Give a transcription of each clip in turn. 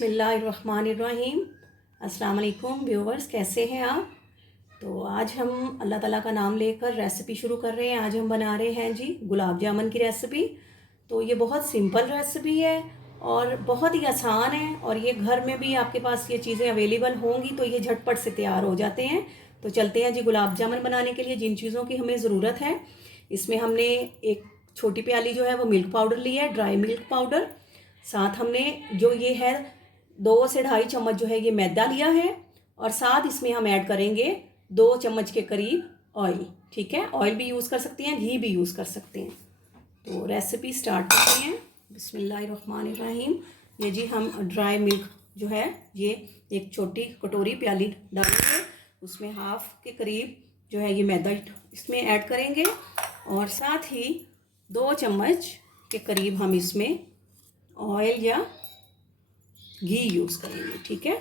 बिस्मिल्लाहिर्रहमानिर्रहीम। अस्सलाम वालेकुम व्यूवर्स, कैसे हैं आप। तो आज हम अल्लाह ताला का नाम लेकर रेसिपी शुरू कर रहे हैं। आज हम बना रहे हैं जी गुलाब जामुन की रेसिपी। तो ये बहुत सिंपल रेसिपी है और बहुत ही आसान है, और ये घर में भी आपके पास ये चीज़ें अवेलेबल होंगी तो ये झटपट से तैयार हो जाते हैं। तो चलते हैं जी गुलाब जामुन बनाने के लिए जिन चीज़ों की हमें ज़रूरत है। इसमें हमने एक छोटी प्याली जो है वो मिल्क पाउडर लिया है, ड्राई मिल्क पाउडर। साथ हमने जो ये है 2 से 2.5 चम्मच जो है ये मैदा लिया है, और साथ इसमें हम ऐड करेंगे 2 चम्मच के करीब ऑयल। ठीक है, ऑयल भी यूज़ कर सकते हैं, घी भी यूज़ कर सकते हैं। तो रेसिपी स्टार्ट करते हैं। बिस्मिल्लाहिर्रहमानिर्रहीम। ये जी हम ड्राई मिल्क जो है ये एक छोटी कटोरी प्याली डालेंगे, उसमें हाफ के करीब जो है ये मैदा इसमें ऐड करेंगे, और साथ ही 2 चम्मच के करीब हम इसमें ऑयल या घी यूज़ करेंगे। ठीक है,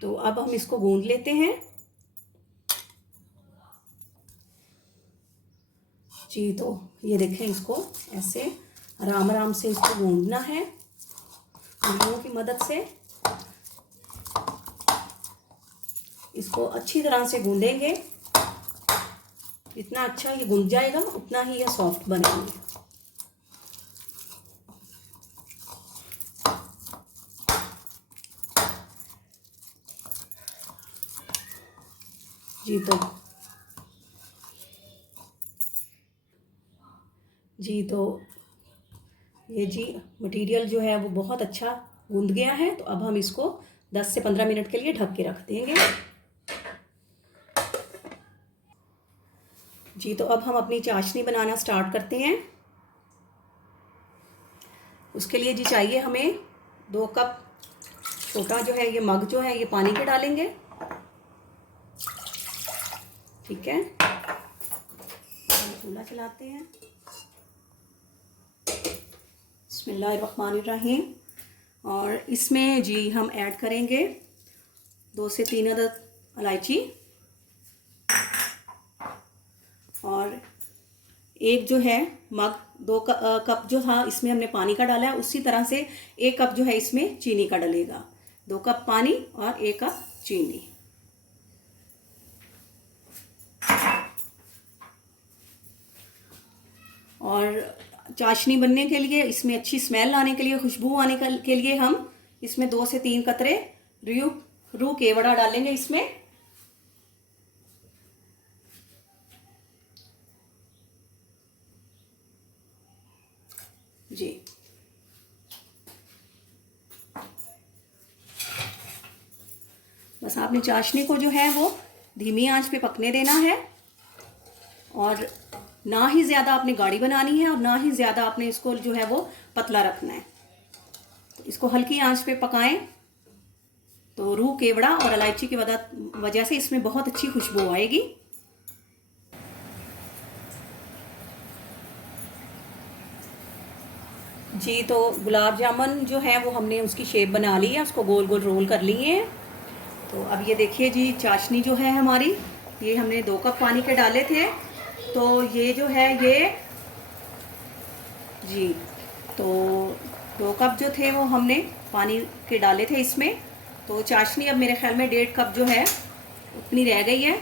तो अब हम इसको गूंद लेते हैं जी। तो ये देखें, इसको ऐसे आराम आराम से इसको गूंदना है उंगलियों की मदद से। इसको अच्छी तरह से गूंदेंगे, जितना अच्छा ये गूंद जाएगा उतना ही ये सॉफ्ट बनेंगे। तो ये जी मटेरियल जो है वो बहुत अच्छा गूंद गया है। तो अब हम इसको 10 से 15 मिनट के लिए ढक के रख देंगे जी। तो अब हम अपनी चाशनी बनाना स्टार्ट करते हैं। उसके लिए जी चाहिए हमें 2 कप छोटा जो है ये मग जो है ये पानी के डालेंगे। ठीक है, चूल्हा चलाते हैं। बिस्मिल्लाहिर्रहमानिर्रहीम। और इसमें जी हम ऐड करेंगे 2 से 3 अदद इलायची, और एक जो है मग 2 कप जो था इसमें हमने पानी का डाला है, उसी तरह से 1 कप जो है इसमें चीनी का डलेगा। 2 कप पानी और 1 कप चीनी। और चाशनी बनने के लिए, इसमें अच्छी स्मेल आने के लिए, खुशबू आने के लिए हम इसमें 2 से 3 कतरे रूह केवड़ा डालेंगे इसमें। जी बस आपने चाशनी को जो है वो धीमी आंच पे पकने देना है, और ना ही ज़्यादा आपने गाढ़ी बनानी है और ना ही ज़्यादा आपने इसको जो है वो पतला रखना है। तो इसको हल्की आंच पे पकाएं तो रूह केवड़ा और इलायची की वजह से इसमें बहुत अच्छी खुशबू आएगी। जी तो गुलाब जामुन जो है वो हमने उसकी शेप बना ली है, उसको गोल गोल रोल कर लिए हैं। तो अब ये देखिए जी चाशनी जो है हमारी, ये हमने 2 कप पानी के डाले थे, तो ये जो है ये जी तो 2 कप जो थे वो हमने पानी के डाले थे इसमें। तो चाशनी अब मेरे ख्याल में 1.5 कप जो है उतनी रह गई है।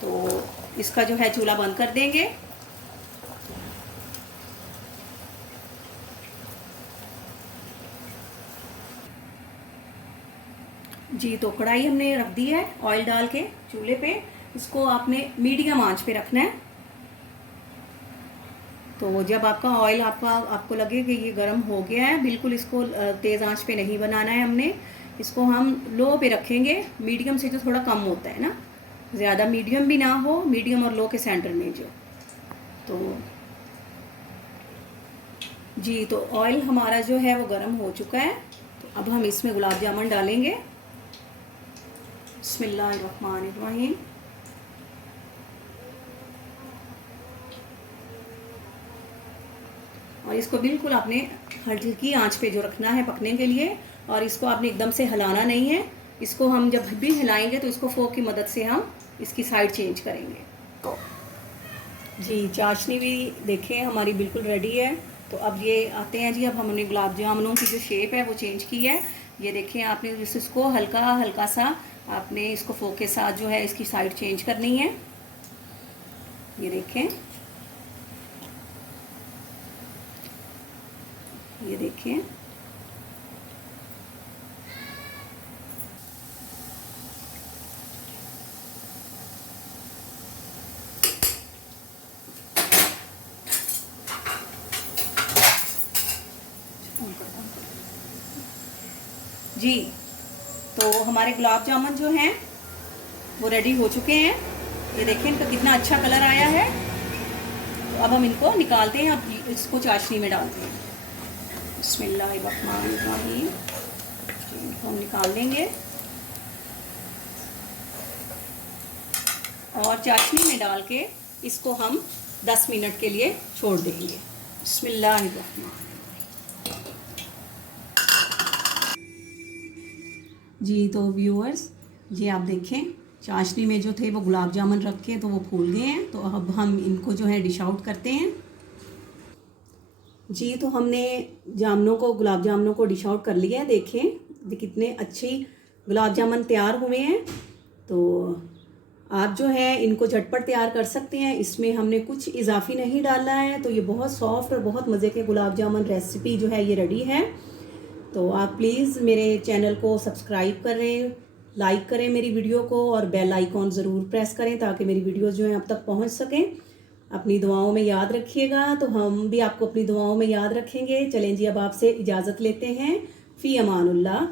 तो इसका जो है चूल्हा बंद कर देंगे। जी तो कढ़ाई हमने रख दी है ऑयल डाल के चूल्हे पे। इसको आपने मीडियम आंच पे रखना है। तो जब आपका ऑयल आपको लगे कि ये गर्म हो गया है, बिल्कुल इसको तेज़ आंच पे नहीं बनाना है हमने। इसको हम लो पे रखेंगे, मीडियम से जो थोड़ा कम होता है ना, ज़्यादा मीडियम भी ना हो, मीडियम और लो के सेंटर में जो। तो जी तो ऑयल हमारा जो है वो गर्म हो चुका है। तो अब हम इसमें गुलाब जामुन डालेंगे। बिस्मिल्लाहिर्रहमानिर्रहीम। और इसको बिल्कुल आपने हल्की आंच पे जो रखना है पकने के लिए, और इसको आपने एकदम से हिलाना नहीं है। इसको हम जब भी हिलाएंगे तो इसको फोक की मदद से हम इसकी साइड चेंज करेंगे। जी चाशनी भी देखें हमारी बिल्कुल रेडी है, तो अब ये आते हैं जी, अब हमने गुलाब जामुनों की जो शेप है वो चेंज की है। ये देखें, आपने इसको हल्का हल्का सा आपने इसको फोक के साथ जो है इसकी साइड चेंज करनी है। ये देखें, ये देखें, जी। तो हमारे गुलाब जामुन जो हैं वो रेडी हो चुके हैं। ये देखें, इनका कितना अच्छा कलर आया है। तो अब हम इनको निकालते हैं, अब इसको चाशनी में डालते हैं। बिस्मिल्लाहिर्रहमानिर्रहीम। इनको हम निकाल लेंगे और चाशनी में डाल के इसको हम 10 मिनट के लिए छोड़ देंगे। बिस्मिल्लाहिर्रहमानिर्रहीम। जी तो व्यूअर्स, ये आप देखें, चाशनी में जो थे वो गुलाब जामुन रखे तो वो फूल गए हैं। तो अब हम इनको जो है डिश आउट करते हैं। जी तो हमने गुलाब जामुनों को डिश आउट कर लिया है। देखें ये कितने अच्छे गुलाब जामुन तैयार हुए हैं। तो आप जो है इनको झटपट तैयार कर सकते हैं। इसमें हमने कुछ इजाफी नहीं डाला है। तो ये बहुत सॉफ्ट और बहुत मज़े के गुलाब जामुन रेसिपी जो है ये रेडी है। तो आप प्लीज़ मेरे चैनल को सब्सक्राइब करें, लाइक करें मेरी वीडियो को, और बेल आइकॉन ज़रूर प्रेस करें ताकि मेरी वीडियोस जो हैं आप तक पहुंच सकें। अपनी दुआओं में याद रखिएगा। तो हम भी आपको अपनी दुआओं में याद रखेंगे। चलें जी, अब आपसे इजाज़त लेते हैं। फ़ी अमानुल्लाह।